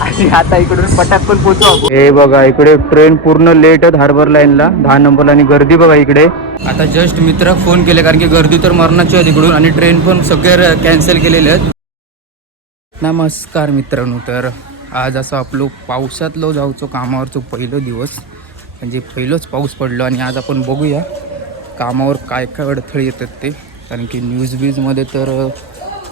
आणि आता इकडून पटाक पण पोहोचू आपण. हे बघा इकडे ट्रेन पूर्ण लेट आहेत हार्बर लाईनला 10 नंबरला आणि गर्दी बघा इकडे. आता जस्ट मित्र फोन केले कारण की गर्दी तर मरणाची आहे तिकडून आणि ट्रेन पण सगळे कॅन्सल केलेले आहेत. नमस्कार मित्रांनो, तर आज असं आपलं पावसातलो जाऊचो कामावरचो पहिलो दिवस म्हणजे पहिलोच पाऊस पडलो आणि आज आपण बघूया कामावर काय काय अडथळे येतात ते. कारण की न्यूजमध्ये तर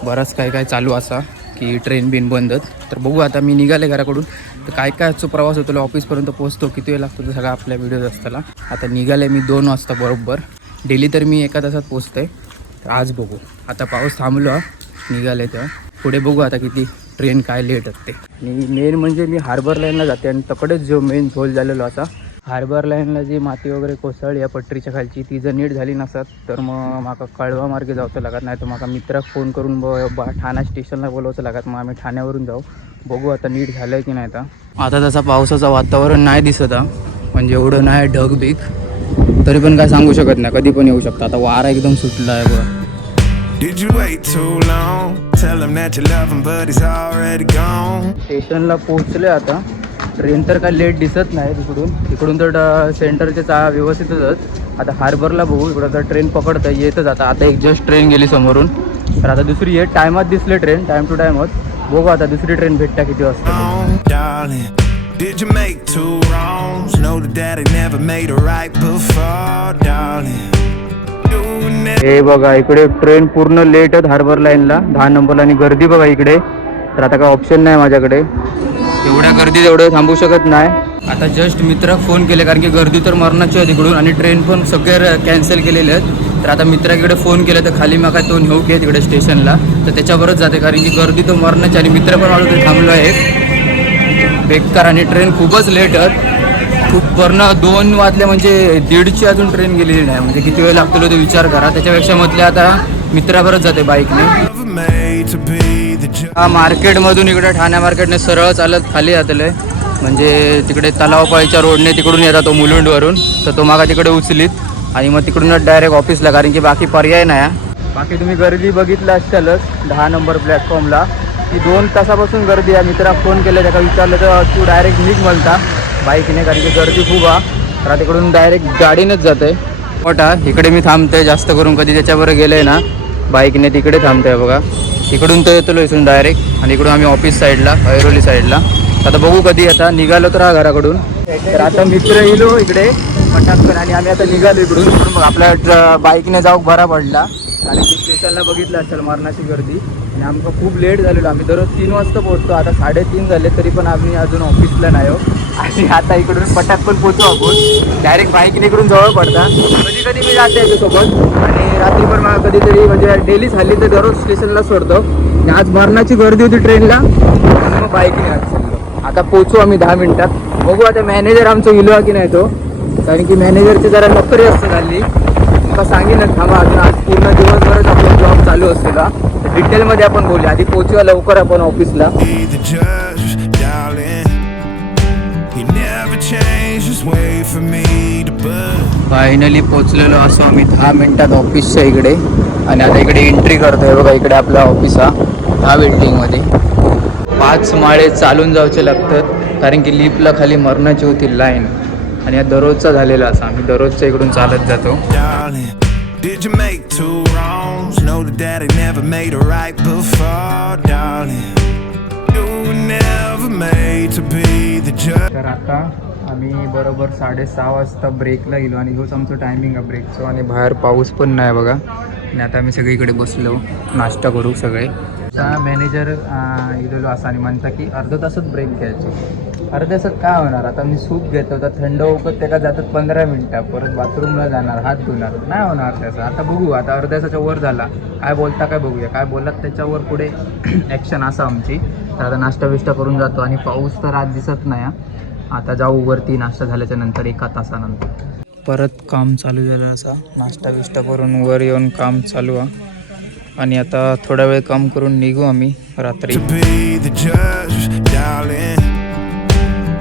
बराच काय काय चालू असा की ट्रेन बिन बंदत. तर बघू आता मी निघाले घराकडून तर काय काय आजचा प्रवास होतो ऑफिसपर्यंत पोहोचतो किती वेळ लागतो तर सगळं आपल्या व्हिडिओज असताना. आता निघाले मी 2 वाजता बरोबर. डेली तर मी 1 तासात पोचतो आहे. तर आज बघू आता पाऊस थांबलो निघाले तेव्हा पुढे बघू आता किती ट्रेन काय लेट असते. आणि मेन म्हणजे मी हार्बर लाईनला जाते आणि तकडेच जो मेन झोल झालेलो असा हार्बर लाईनला जी माती वगैरे कोसळली या पट्टीच्या खालची ती जर नीट झाली नसत तर मग माका कळवा मार्गे जावचं लागत. नाही तर माका मित्राक फोन करून ठाणा स्टेशनला बोलवायचं लागत. मग आम्ही ठाण्यावरून जाऊ. बघू आता नीट झालं आहे की नाही. आता तसा पावसाचं वातावरण नाही दिसत म्हणजे एवढं नाही ढग बिग, तरी पण काय सांगू शकत नाही कधी पण येऊ शकतं. आता वारा एकदम सुटला आहे बघा. स्टेशनला पोहोचले आता. ट्रेन तर काय लेट दिसत नाही तिकडून तर सेंटरचे व्यवस्थितच. आता हार्बरला बघू इकडं तर ट्रेन पकडतं येतच. आता एक जस्ट ट्रेन गेली समोरून तर आता दुसरी येत टायमात दिसले ट्रेन टाइम टू टाइम होत. बघू आता दुसरी ट्रेन भेटता किती वाजता. Did you make 2 wrongs? Know that daddy never made it right before, darling. हे बघा इकडे ट्रेन पूर्ण लेट आहेत हार्बर लाईनला 10 नंबरला आणि गर्दी बघा इकडे. तर आता काय ऑप्शन नाही माझ्याकडे, एवढ्या गर्दीत एवढं थांबू शकत नाही. आता जस्ट मित्राक फोन केले कारण की गर्दी तर मरणाची आहे तिकडून आणि ट्रेन पण सगळे कॅन्सल केलेले आहेत. तर आता मित्राकडे फोन केला तर खाली मग तो नेऊ की तिकडे स्टेशनला तर त्याच्यावरच जाते कारण की गर्दी तर मरणाची आणि मित्र पण आलो तरी थांबलो आहे बेकार. आणि ट्रेन खूपच लेट आहेत खूप पूर्ण 2 वाजले म्हणजे 1:30ची अजून ट्रेन गेलेली नाही. म्हणजे किती वेळ लागतो ते विचार करा. त्याच्यापेक्षा म्हटले आता मित्राबरोबर जाते बाईकने. मार्केटमधून इकडे ठाणे मार्केटने सरळ चालत खाली जातले म्हणजे तिकडे तलावपाळीच्या रोडने तिकडून येतात तो मुलुंडवरून. तर तो मागा तिकडे उचलीत आणि मग तिकडूनच डायरेक्ट ऑफिसला कारण की बाकी पर्याय नाही. बाकी तुम्ही गर्दी बघितलं असालच 10 नंबर प्लॅटफॉर्मला की 2 तासापासून गर्दी आहे. मित्राला फोन केला त्याला विचारलं तर तू डायरेक्ट निघ म्हणता बाईकने कारण की गर्दी खूप आहे. तर तिकडून डायरेक्ट गाडीनेच जाते. मोठा इकडे मी थांबतोय जास्त करून कधी त्याच्याबरोबर गेलं आहे ना बाईकने तिकडे थांबतोय बघा. इकडून तर येतो इथून डायरेक्ट आणि इकडून आम्ही ऑफिस साईडला ऐरोली साईडला. आता बघू कधी आता निघालो तर घराकडून. तर आता मित्र येलो इकडे पटाकन आणि आम्ही आता निघालो इकडून. तर मग आपल्या बाईकने जाऊ बरा पडला कारण की स्टेशनला बघितलं असेल मरणाची गर्दी आणि आमचं खूप लेट झालेलो. आम्ही दररोज 3 वाजता पोहोचतो. आता 3:30 झाले तरी पण आम्ही अजून ऑफिसला नाही हो. आणि आता इकडून पटाक पण पोहोचू आपण. डायरेक्ट बाईकने इकडून जवळ पडता. कधी कधी मी जाते याच्यासोबत आणि रात्री पण मला कधीतरी म्हणजे डेली झाली तर दररोज स्टेशनला सोडतो. आज मरणाची गर्दी होती ट्रेनला म्हणून मग बाईकने आज चाललो. आता पोहोचू आम्ही 10 मिनिटात. बघू आता मॅनेजर आमचं विलवा की नाही तो कारण की मॅनेजरची जरा नोकरी असते झाली का सांगेन थांबा अजून आज पूर्ण दिवसभरच आपला जॉब चालू असलेला. डिटेलमध्ये आपण बोलूया. आधी पोहोचूया लवकर आपण ऑफिसला. फायनली पोहोचलेलो असो आम्ही 10 मिनिटात ऑफिसच्या इकडे आणि आता इकडे एंट्री करतोय बघा. इकडे आपला ऑफिस हा 10 बिल्डिंगमध्ये 5 माळे चालून जायचे लागतात कारण की लिफ्टला खाली मरणाची होती लाईन आणि या दररोजचा झालेला असा आम्ही दररोजच्या इकडून चालत जातो. Did you make 2 wrongs? Know that daddy never made it right before, darling. You were never made to be the judge. तर आता आम्ही बरोबर 6:30 वाजता ब्रेकला गेलो आणि हेच आमचं टायमिंग आहे ब्रेकचं. आणि बाहेर पाऊस पण नाही बघा. आणि आता आम्ही सगळीकडे बसलो नाश्ता करू सगळे. आता मॅनेजर इलेलो असा आणि म्हणता की अर्धा तासात ब्रेक घ्यायचो. अर्ध्या तासात काय होणार. आता मी सूप घेतो तर थंड उकत त्याला जातात 15 मिनटं. परत बाथरूमला जाणार हात धुणार नाही होणार त्याचं. आता बघू आता अर्ध्या तासाच्या वर झाला काय बोलता काय बघूया काय बोलत त्याच्यावर पुढे ॲक्शन असं आमची. तर आता नाश्ता बिष्टा करून जातो आणि पाऊस तर आज दिसत नाही. आता जाऊ वरती नाश्ता झाल्याच्या नंतर 1 तासानंतर परत काम चालू झालं असा. नाश्ता बिष्टा करून वर येऊन काम चालू आहे आणि आता थोडा वेळ काम करून निघू आम्ही रात्री.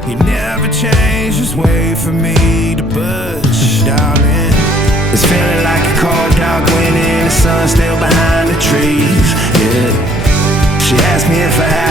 You never change, just wait for me to push, darling. It's feeling like a cold dark wind and the sun still behind the trees. Yeah, she asked me if I had